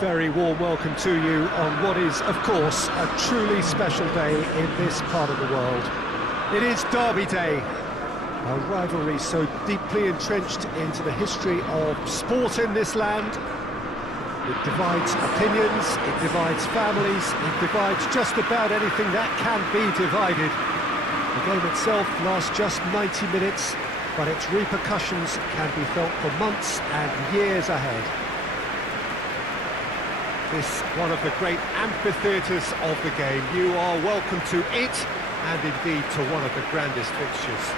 very warm welcome to you on what is, of course, a truly special day in this part of the world. It is Derby Day, a rivalry so deeply entrenched into the history of sport in this land. It divides opinions, it divides families, it divides just about anything that can be divided. The game itself lasts just 90 minutes, but its repercussions can be felt for months and years ahead. This one of the great amphitheatres of the game. You are welcome to it, and indeed to one of the grandest fixtures.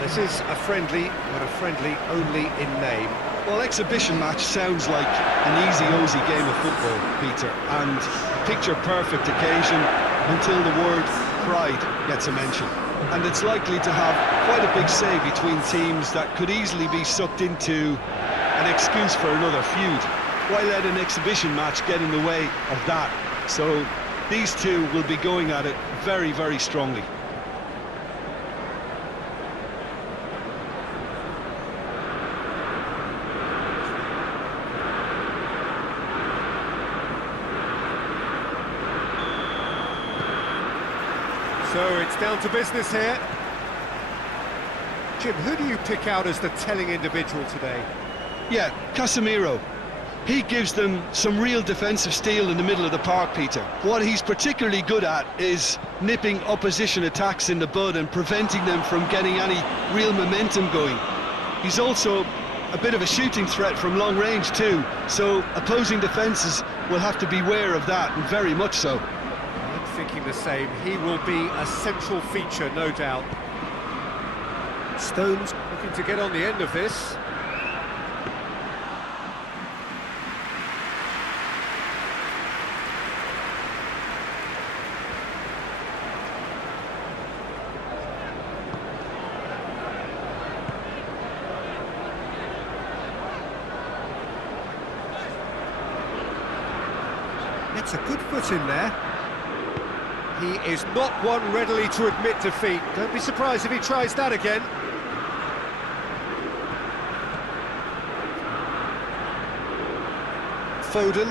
This is a friendly, but a friendly only in name. Well, exhibition match sounds like an easy-ozy game of football, Peter, and a picture-perfect occasion until the word pride gets a mention. And it's likely to have quite a big say between teams that could easily be sucked into an excuse for another feud. Why let an exhibition match get in the way of that? So these two will be going at it very, very strongly. So it's down to business here. Jim, who do you pick out as the telling individual today? Yeah, Casemiro. He gives them some real defensive steel in the middle of the park, Peter. What he's particularly good at is nipping opposition attacks in the bud and preventing them from getting any real momentum going. He's also a bit of a shooting threat from long range too, so opposing defences will have to beware of that, and very much so. Thinking the same. He will be a central feature, no doubt. Stones looking to get on the end of this. It's a good foot in there. He is not one readily to admit defeat. Don't be surprised if he tries that again. Foden.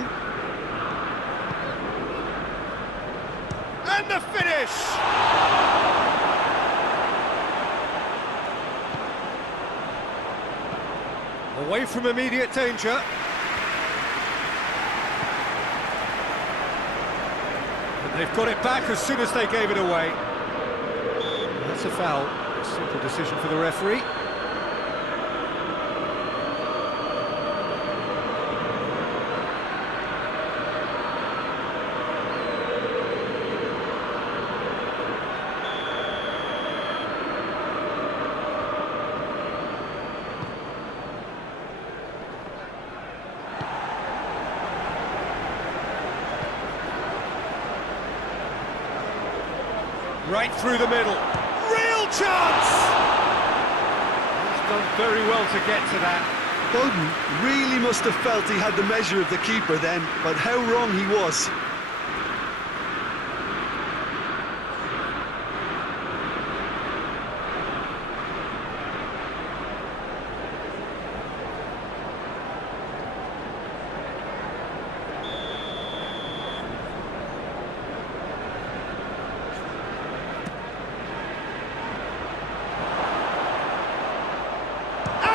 And the finish! Away from immediate danger. They've got it back as soon as they gave it away. That's a foul. A simple decision for the referee. Right through the middle. Real chance! He's done very well to get to that. Foden really must have felt he had the measure of the keeper then, but how wrong he was.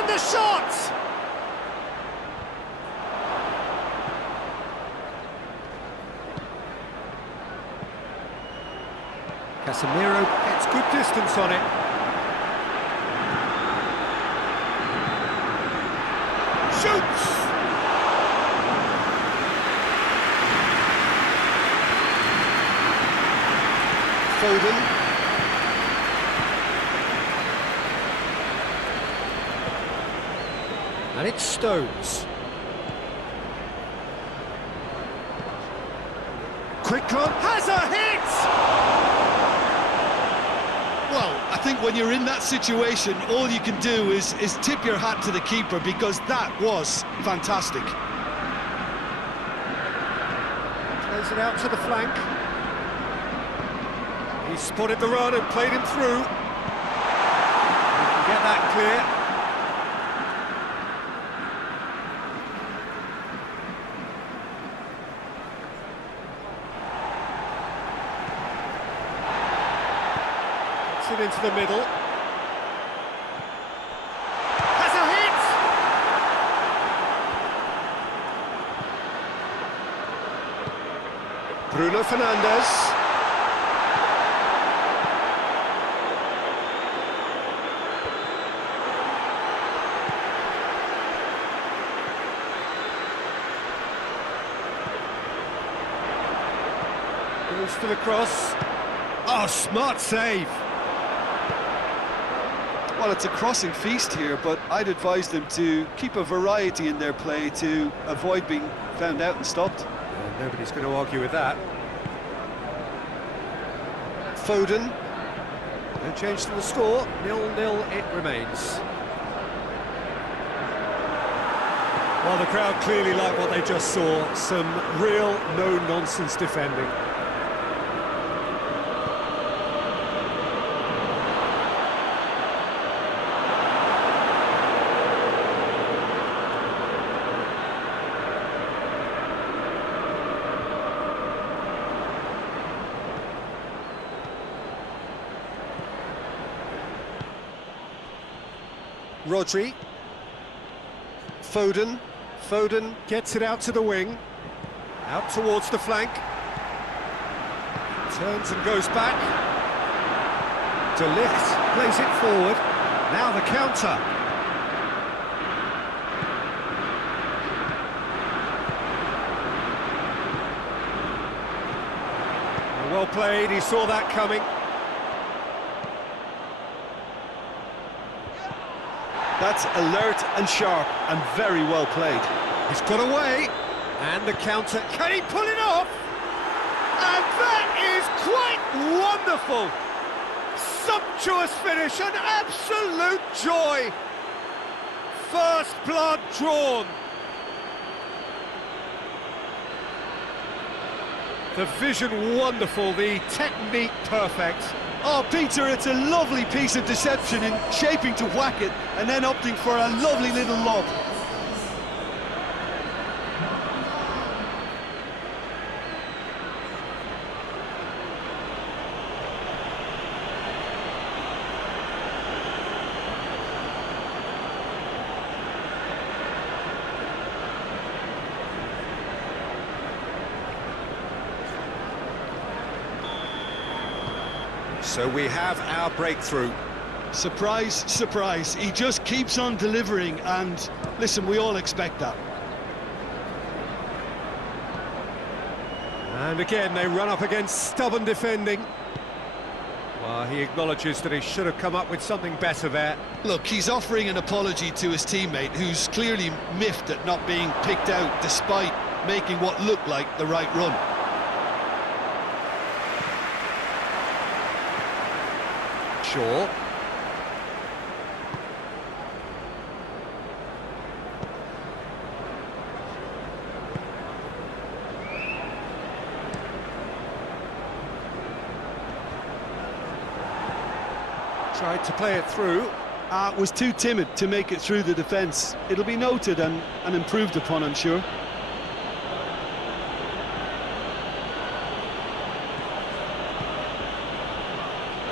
The shot! Casemiro gets good distance on it. Shoots! Foden. And it's Stones. Quick look, has a hit! Well, I think think when you're in that situation, all you can do is tip your hat to the keeper, because that was fantastic. Plays it out to the flank. He spotted the run and played him through. He can get that clear. It into the middle. Has a hit! Bruno Fernandes. Goes to the cross. Oh, smart save! Well, it's a crossing feast here, but I'd advise them to keep a variety in their play to avoid being found out and stopped. Yeah, nobody's going to argue with that. Foden. No change to the score. 0-0 it remains. Well, the crowd clearly like what they just saw. Some real no-nonsense defending. Rodri. Foden. Foden gets it out to the wing. Out towards the flank. Turns and goes back. De Ligt plays it forward. Now the counter. Well played, he saw that coming. That's alert and sharp and very well played. He's got away, and the counter, can he pull it off? And that is quite wonderful! Sumptuous finish, an absolute joy! First blood drawn. The vision wonderful, the technique perfect. Oh, Peter, it's a lovely piece of deception in shaping to whack it and then opting for a lovely little lob. So we have our breakthrough. Surprise, surprise, he just keeps on delivering, and listen, we all expect that. And again, they run up against stubborn defending. Well, he acknowledges that he should have come up with something better there. Look, he's offering an apology to his teammate, who's clearly miffed at not being picked out despite making what looked like the right run. Shaw. Tried to play it through. Was too timid to make it through the defence. It'll be noted and improved upon, I'm sure.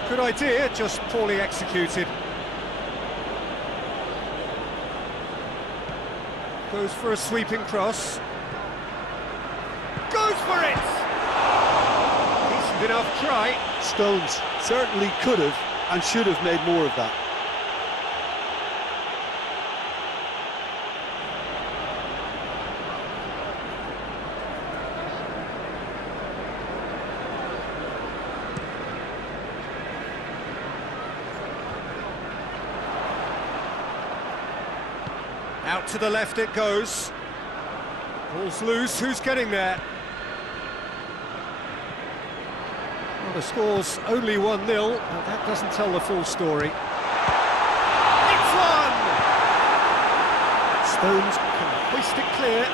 Good idea, just poorly executed. Goes for a sweeping cross. Goes for it! Decent enough try. Stones certainly could have and should have made more of that. Out to the left it goes. Ball's loose, who's getting there? Well, the score's only 1-0, but that doesn't tell the full story. It's one! Stones can hoist it clear.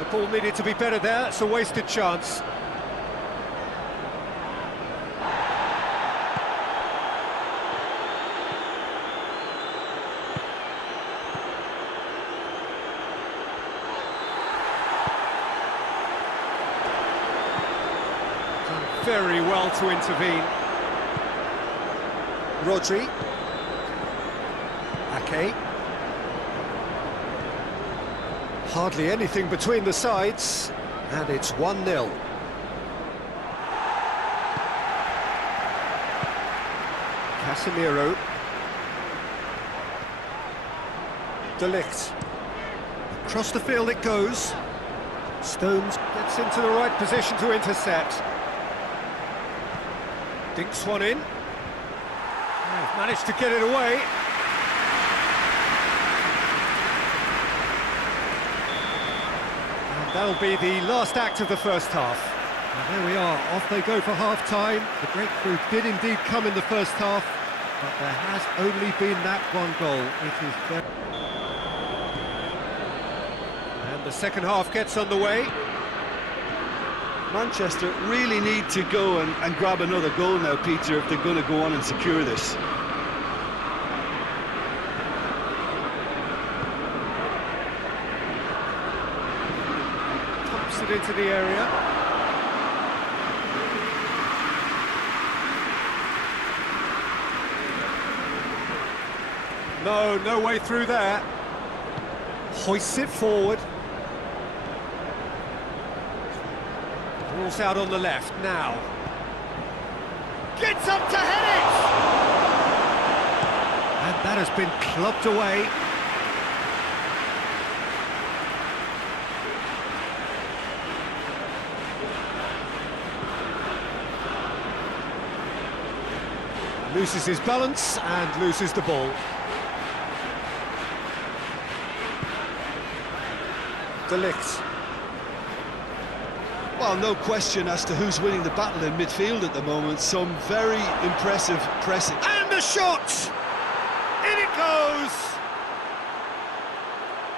The ball needed to be better there, it's a wasted chance. Very well to intervene. Rodri. Ake. Hardly anything between the sides, and it's 1-0. Casemiro. De Ligt. Across the field it goes. Stones gets into the right position to intercept. Dinks one in. They've managed to get it away. And that'll be the last act of the first half. And there we are, off they go for half-time. The breakthrough did indeed come in the first half, but there has only been that one goal. It is very... And the second half gets underway. Manchester really need to go and grab another goal now, Peter, if they're going to go on and secure this. Pumps it into the area. No way through there. Hoists it forward. Ball's out on the left now. Gets up to head it! And that has been clubbed away. Loses his balance and loses the ball. De Ligt. Well, no question as to who's winning the battle in midfield at the moment. Some very impressive pressing. And a shot! In it goes!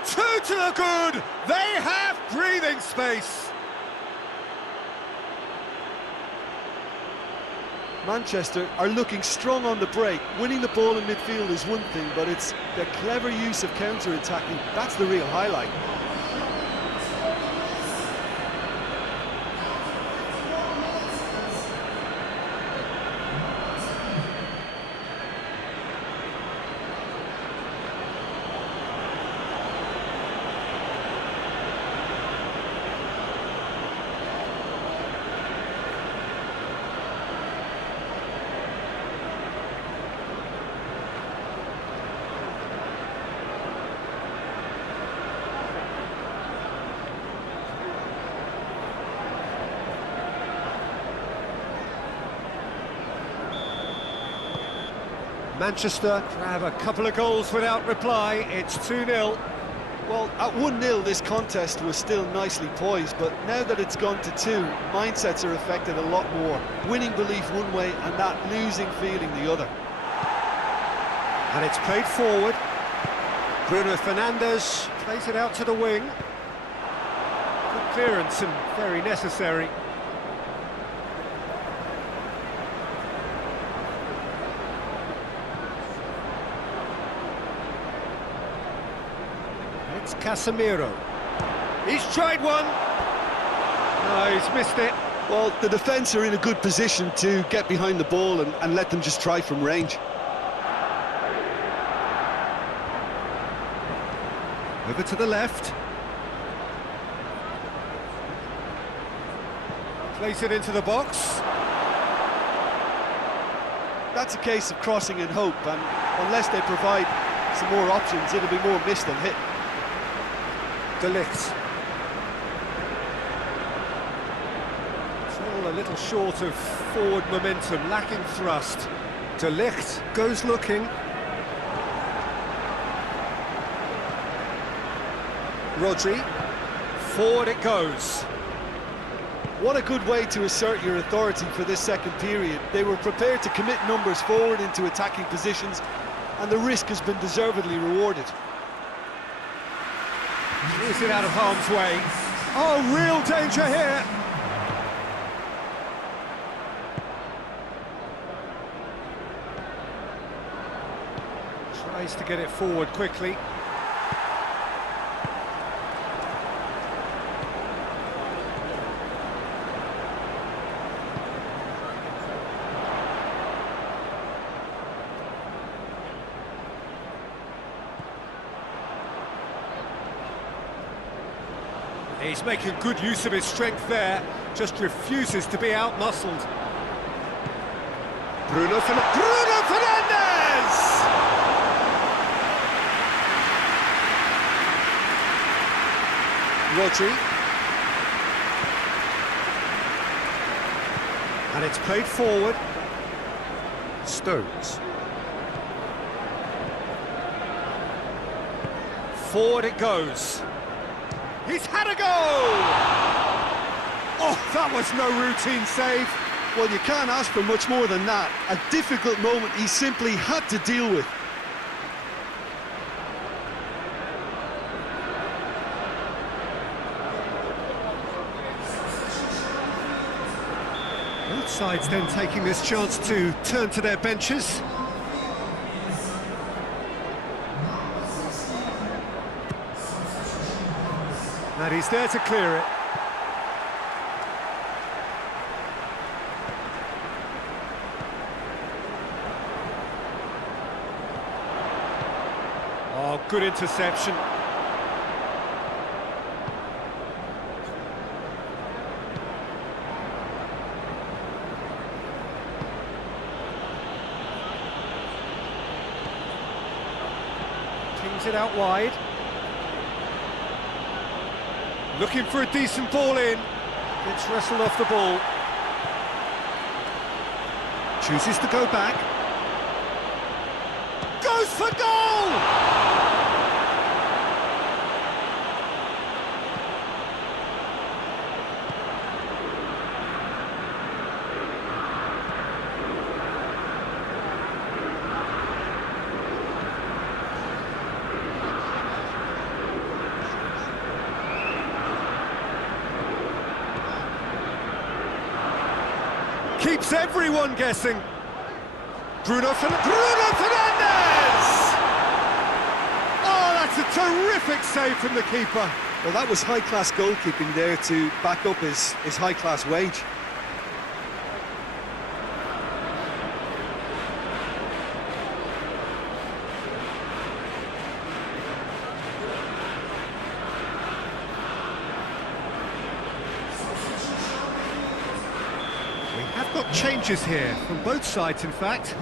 Two to the good! They have breathing space! Manchester are looking strong on the break. Winning the ball in midfield is one thing, but it's the clever use of counter-attacking. That's the real highlight. Manchester grab a couple of goals without reply. It's 2-0. Well, at 1-0 this contest was still nicely poised, but now that it's gone to 2, mindsets are affected a lot more. Winning belief one way and that losing feeling the other. And it's played forward. Bruno Fernandes plays it out to the wing. Good clearance and very necessary. It's Casemiro. He's tried one. No, he's missed it. Well, the defence are in a good position to get behind the ball and let them just try from range. Over to the left. Place it into the box. That's a case of crossing in hope, and unless they provide some more options, it'll be more missed than hit. De Ligt. All a little short of forward momentum, lacking thrust. De Ligt goes looking. Rodri. Forward it goes. What a good way to assert your authority for this second period. They were prepared to commit numbers forward into attacking positions, and the risk has been deservedly rewarded. Is it out of harm's way? Oh, real danger here! Tries to get it forward quickly. He's making good use of his strength there, just refuses to be out-muscled. Bruno Fernandes! Rodri. And it's played forward. Stones. Forward it goes. He's had a go! Oh, that was no routine save. Well, you can't ask for much more than that. A difficult moment he simply had to deal with. Both sides then taking this chance to turn to their benches. And he's there to clear it. Oh, good interception. Kings it out wide. Looking for a decent ball in. Gets wrestled off the ball. Chooses to go back. Goes for goal! Keeps everyone guessing. Bruno Fernandes! Oh, that's a terrific save from the keeper. Well, that was high-class goalkeeping there to back up his high-class wage. Have got changes here from both sides, in fact.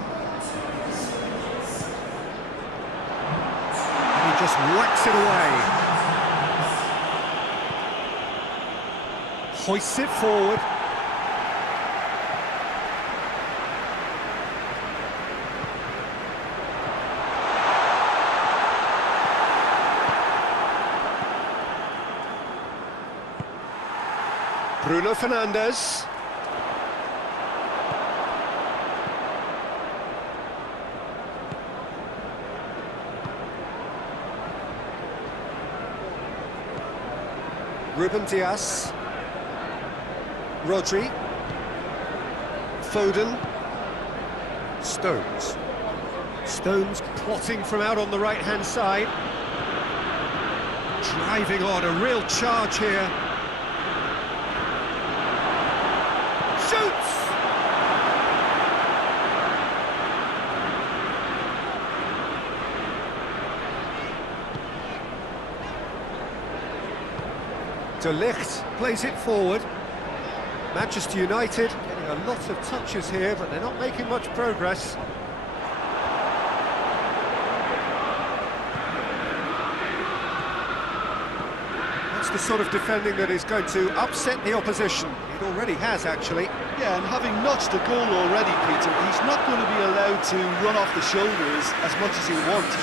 And he just whacks it away. Hoists it forward. Bruno Fernandes. Ruben Dias. Rodri. Foden. Stones. Stones plotting from out on the right-hand side. Driving on, a real charge here. Shoots! De Ligt plays it forward. Manchester United getting a lot of touches here, but they're not making much progress. That's the sort of defending that is going to upset the opposition. It already has, actually. Yeah, and having notched a goal already, Peter, he's not going to be allowed to run off the shoulders as much as he wants.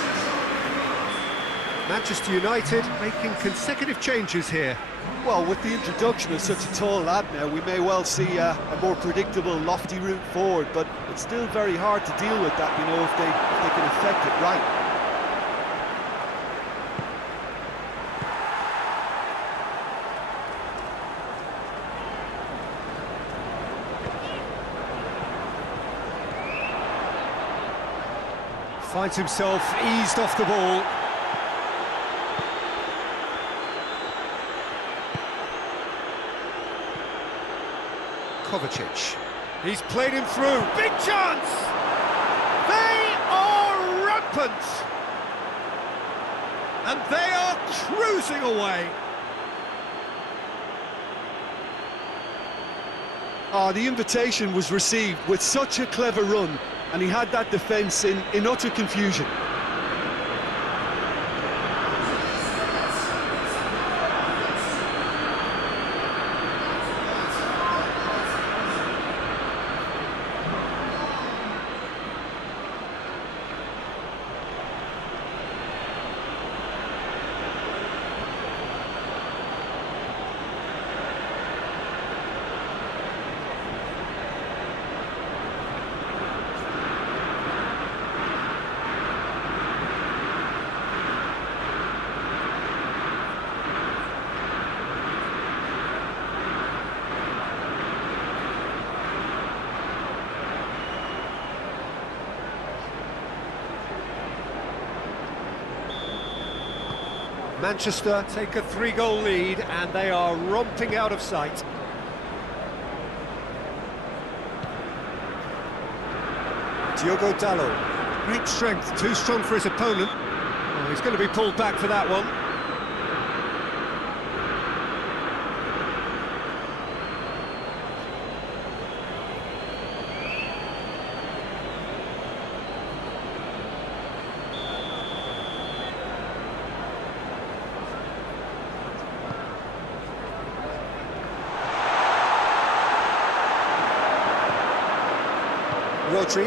Manchester United making consecutive changes here. Well, with the introduction of such a tall lad now, we may well see a more predictable, lofty route forward, but it's still very hard to deal with that, you know, if they can affect it right. Finds himself eased off the ball. Kovacic. He's played him through. Big chance! They are rampant! And they are cruising away. The invitation was received with such a clever run, and he had that defence in utter confusion. Manchester take a 3-goal lead and they are romping out of sight. Diogo Dalot. Great strength, too strong for his opponent. Oh, he's going to be pulled back for that one. Rodri.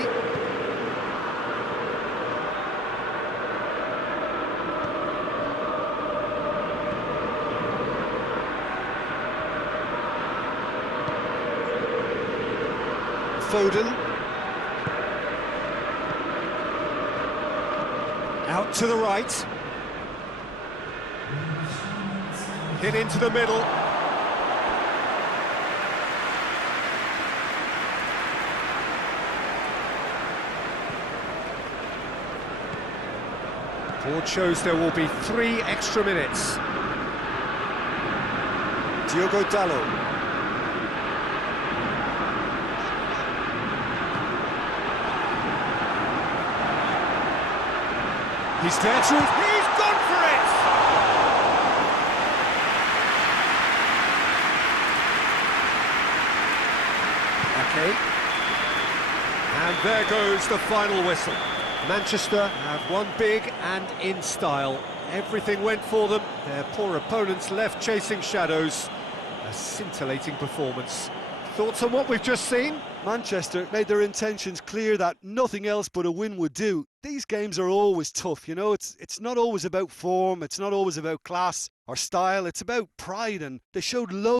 Foden. Out to the right. Hit into the middle. Board shows there will be 3 extra minutes. Diogo Dalot. He's there to... He's gone for it! Okay. And there goes the final whistle. Manchester have won big and in style. Everything went for them. Their poor opponents left chasing shadows. A scintillating performance. Thoughts on what we've just seen? Manchester made their intentions clear that nothing else but a win would do. These games are always tough, you know, it's not always about form, it's not always about class or style, it's about pride, and they showed loads